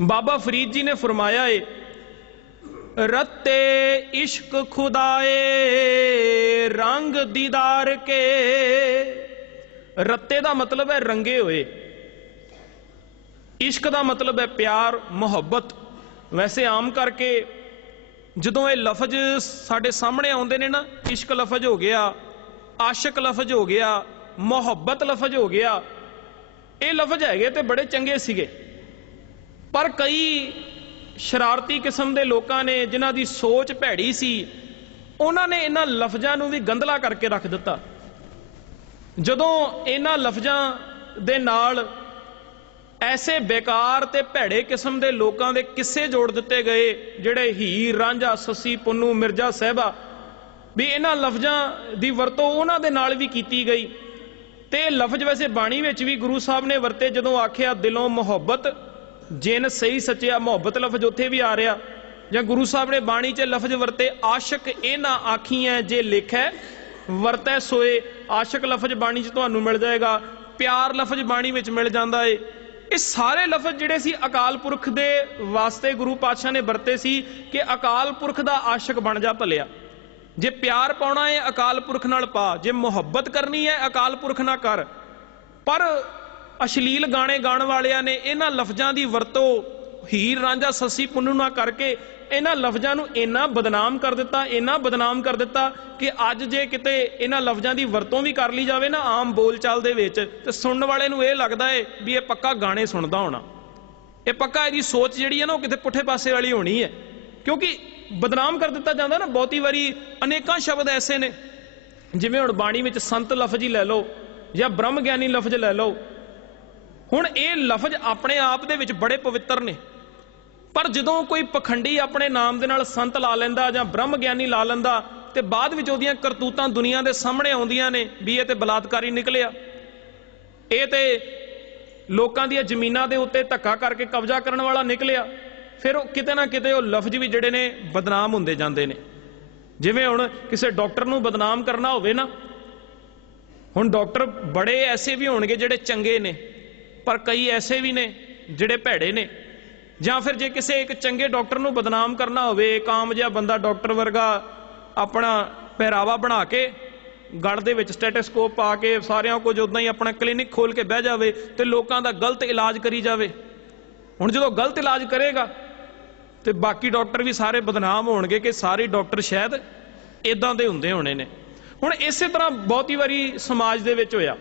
ਬਾਬਾ ਫਰੀਦ ਜੀ ਨੇ ਫਰਮਾਇਆ ਏ, ਰੱਤੇ ਇਸ਼ਕ ਖੁਦਾਏ, ਰੰਗ ਦੀਦਾਰ ਕੇ। ਰੱਤੇ ਦਾ ਮਤਲਬ ਹੈ ਰੰਗੇ ਹੋਏ। ਇਸ਼ਕ ਦਾ ਮਤਲਬ ਹੈ ਪਿਆਰ, ਮੁਹੱਬਤ। ਵੈਸੇ ਆਮ ਕਰਕੇ ਜਦੋਂ ਇਹ ਲਫ਼ਜ਼ ਸਾਡੇ ਸਾਹਮਣੇ ਆਉਂਦੇ ਨੇ ਨਾ, ਇਸ਼ਕ ਲਫ਼ਜ਼ ਹੋ ਗਿਆ, ਆਸ਼ਿਕ ਲਫ਼ਜ਼ ਹੋ ਗਿਆ, ਮੁਹੱਬਤ ਲਫ਼ਜ਼ ਹੋ ਗਿਆ, ਇਹ ਲਫ਼ਜ਼ ਹੈਗੇ ਤੇ ਬੜੇ ਚੰਗੇ ਸੀਗੇ। ਪਰ ਕਈ ਸ਼ਰਾਰਤੀ ਕਿਸਮ ਦੇ ਲੋਕਾਂ ਨੇ ਜਿਨ੍ਹਾਂ ਦੀ ਸੋਚ ਭੈੜੀ ਸੀ, ਉਹਨਾਂ ਨੇ ਇਹਨਾਂ ਲਫ਼ਜ਼ਾਂ ਨੂੰ ਵੀ ਗੰਦਲਾ ਕਰਕੇ ਰੱਖ ਦਿੱਤਾ। ਜਦੋਂ ਇਹਨਾਂ ਲਫ਼ਜ਼ਾਂ ਦੇ ਨਾਲ ਐਸੇ ਬੇਕਾਰ ਤੇ ਭੈੜੇ ਕਿਸਮ ਦੇ ਲੋਕਾਂ ਦੇ ਕਿੱਸੇ ਜੋੜ ਦਿੱਤੇ ਗਏ, ਜਿਹੜੇ ਹੀਰ, ਰਾਂਝਾ, ਸੱਸੀ, ਪੁੰਨੂ, ਮਿਰਜ਼ਾ ਸਹਿਬਾ ਵੀ ਇਹਨਾਂ ਲਫ਼ਜ਼ਾਂ ਦੀ ਵਰਤੋਂ ਉਹਨਾਂ ਦੇ ਨਾਲ ਵੀ ਕੀਤੀ ਗਈ। ਤੇ ਇਹ ਲਫ਼ਜ਼ ਵੈਸੇ ਬਾਣੀ ਵਿੱਚ ਵੀ ਗੁਰੂ ਸਾਹਿਬ ਨੇ ਵਰਤੇ, ਜਦੋਂ ਆਖਿਆ, ਦਿਲੋਂ ਮੁਹੱਬਤ ਜਿਨ ਸਹੀ ਸੱਚਿਆ ਮੁਹੱਬਤ ਲਫ਼ਜ਼ ਉੱਥੇ ਵੀ ਆ ਰਿਹਾ। ਜਾਂ ਗੁਰੂ ਸਾਹਿਬ ਨੇ ਬਾਣੀ 'ਚ ਲਫ਼ਜ਼ ਵਰਤੇ, ਆਸ਼ਿਕ ਇਹ ਨਾ ਆਖੀਐ ਜੇ ਲਿਖੈ, ਵਰਤੈ ਸੋਏ। ਆਸ਼ਿਕ ਲਫ਼ਜ਼ ਬਾਣੀ 'ਚ ਤੁਹਾਨੂੰ ਮਿਲ ਜਾਏਗਾ, ਪਿਆਰ ਲਫ਼ਜ਼ ਬਾਣੀ ਵਿੱਚ ਮਿਲ ਜਾਂਦਾ ਏ। ਇਹ ਸਾਰੇ ਲਫ਼ਜ਼ ਜਿਹੜੇ ਸੀ ਅਕਾਲ ਪੁਰਖ ਦੇ ਵਾਸਤੇ ਗੁਰੂ ਪਾਤਸ਼ਾਹ ਨੇ ਵਰਤੇ ਸੀ ਕਿ ਅਕਾਲ ਪੁਰਖ ਦਾ ਆਸ਼ਿਕ ਬਣ ਜਾ ਭਲਿਆ। ਜੇ ਪਿਆਰ ਪਾਉਣਾ ਹੈ ਅਕਾਲ ਪੁਰਖ ਨਾਲ ਪਾ। ਜੇ ਮੁਹੱਬਤ ਕਰਨੀ ਹੈ ਅਕਾਲ ਪੁਰਖ ਨਾਲ ਕਰ। ਪਰ ਅਸ਼ਲੀਲ ਗਾਣੇ ਗਾਣ ਵਾਲਿਆਂ ਨੇ ਇਹਨਾਂ ਲਫ਼ਜ਼ਾਂ ਦੀ ਵਰਤੋਂ ਹੀਰ ਰਾਂਝਾ ਸੱਸੀ ਪੁੰਨੂ ਨਾ ਕਰਕੇ ਇਹਨਾਂ ਲਫ਼ਜ਼ਾਂ ਨੂੰ ਇੰਨਾ ਬਦਨਾਮ ਕਰ ਦਿੱਤਾ, ਇੰਨਾ ਬਦਨਾਮ ਕਰ ਦਿੱਤਾ ਕਿ ਅੱਜ ਜੇ ਕਿਤੇ ਇਹਨਾਂ ਲਫ਼ਜ਼ਾਂ ਦੀ ਵਰਤੋਂ ਵੀ ਕਰ ਲਈ ਜਾਵੇ ਨਾ ਆਮ ਬੋਲਚਾਲ ਦੇ ਵਿੱਚ, ਤੇ ਸੁਣਨ ਵਾਲੇ ਨੂੰ ਇਹ ਲੱਗਦਾ ਏ ਵੀ ਇਹ ਪੱਕਾ ਗਾਣੇ ਸੁਣਦਾ ਹੋਣਾ। ਇਹ ਪੱਕਾ ਇਹਦੀ ਸੋਚ ਜਿਹੜੀ ਹੈ ਨਾ ਉਹ ਕਿਤੇ ਪੁੱਠੇ ਪਾਸੇ ਵਾਲੀ ਹੋਣੀ ਹੈ ਕਿਉਂਕਿ ਬਦਨਾਮ ਕਰ ਦਿੱਤਾ ਜਾਂਦਾ ਨਾ, ਬਹੁਤੀ ਵਾਰੀ ਅਨੇਕਾਂ ਸ਼ਬਦ ਐਸੇ ਨੇ, ਜਿਵੇਂ ਹੁਣ ਬਾਣੀ ਵਿੱਚ ਸੰਤ ਲਫ਼ਜ਼ ਹੀ ਲੈ ਲਓ ਜਾਂ ਬ੍ਰਹਮ ਗਿਆਨੀ ਲਫ਼ਜ਼ ਲੈ ਲਓ ਹੁਣ ਇਹ ਲਫ਼ਜ਼ ਆਪਣੇ ਆਪ ਦੇ ਵਿੱਚ ਬੜੇ ਪਵਿੱਤਰ ਨੇ। ਪਰ ਜਦੋਂ ਕੋਈ ਪਖੰਡੀ ਆਪਣੇ ਨਾਮ ਦੇ ਨਾਲ ਸੰਤ ਲਾ ਲੈਂਦਾ ਜਾਂ ਬ੍ਰਹਮ ਗਿਆਨੀ ਲਾ ਲੈਂਦਾ ਤੇ ਬਾਅਦ ਵਿੱਚ ਉਹਦੀਆਂ ਕਰਤੂਤਾਂ ਦੁਨੀਆ ਦੇ ਸਾਹਮਣੇ ਆਉਂਦੀਆਂ ਨੇ ਵੀ ਇਹ ਤੇ ਬਲਾਤਕਾਰੀ ਨਿਕਲਿਆ। ਇਹ ਤੇ ਲੋਕਾਂ ਦੀਆਂ ਜ਼ਮੀਨਾਂ ਦੇ ਉੱਤੇ ਧੱਕਾ ਕਰਕੇ ਕਬਜ਼ਾ ਕਰਨ ਵਾਲਾ ਨਿਕਲਿਆ। ਫਿਰ ਉਹ ਕਿਤੇ ਨਾ ਕਿਤੇ ਉਹ ਲਫ਼ਜ਼ ਵੀ ਜਿਹੜੇ ਨੇ ਬਦਨਾਮ ਹੁੰਦੇ ਜਾਂਦੇ ਨੇ। ਜਿਵੇਂ ਹੁਣ ਕਿਸੇ ਡਾਕਟਰ ਨੂੰ ਬਦਨਾਮ ਕਰਨਾ ਹੋਵੇ ਨਾ, ਹੁਣ ਡਾਕਟਰ ਬੜੇ ਐਸੇ ਵੀ ਹੋਣਗੇ ਜਿਹੜੇ ਚੰਗੇ ਨੇ। ਪਰ ਕਈ ਐਸੇ ਵੀ ਨੇ ਜਿਹੜੇ ਭੈੜੇ ਨੇ। ਜਾਂ ਫਿਰ ਜੇ ਕਿਸੇ ਇੱਕ ਚੰਗੇ ਡਾਕਟਰ ਨੂੰ ਬਦਨਾਮ ਕਰਨਾ ਹੋਵੇ, ਕਾਮ ਜਿਹਾ ਬੰਦਾ ਡਾਕਟਰ ਵਰਗਾ ਆਪਣਾ ਪਹਿਰਾਵਾ ਬਣਾ ਕੇ ਗੜ ਦੇ ਵਿੱਚ ਸਟੈਟੋਸਕੋਪ ਪਾ ਕੇ ਸਾਰਿਆਂ ਕੁਝ ਉਦਾਂ ਹੀ ਆਪਣਾ ਕਲੀਨਿਕ ਖੋਲ ਕੇ ਬਹਿ ਜਾਵੇ ਤੇ ਲੋਕਾਂ ਦਾ ਗਲਤ ਇਲਾਜ ਕਰੀ ਜਾਵੇ। ਹੁਣ ਜਦੋਂ ਗਲਤ ਇਲਾਜ ਕਰੇਗਾ ਤੇ ਬਾਕੀ ਡਾਕਟਰ ਵੀ ਸਾਰੇ ਬਦਨਾਮ ਹੋਣਗੇ ਕਿ ਸਾਰੇ ਡਾਕਟਰ ਸ਼ਾਇਦ ਇਦਾਂ ਦੇ ਹੁੰਦੇ ਹੋਣੇ ਨੇ। ਹੁਣ ਇਸੇ ਤਰ੍ਹਾਂ ਬਹੁਤੀ ਵਾਰੀ ਸਮਾਜ ਦੇ ਵਿੱਚ ਹੋਇਆ।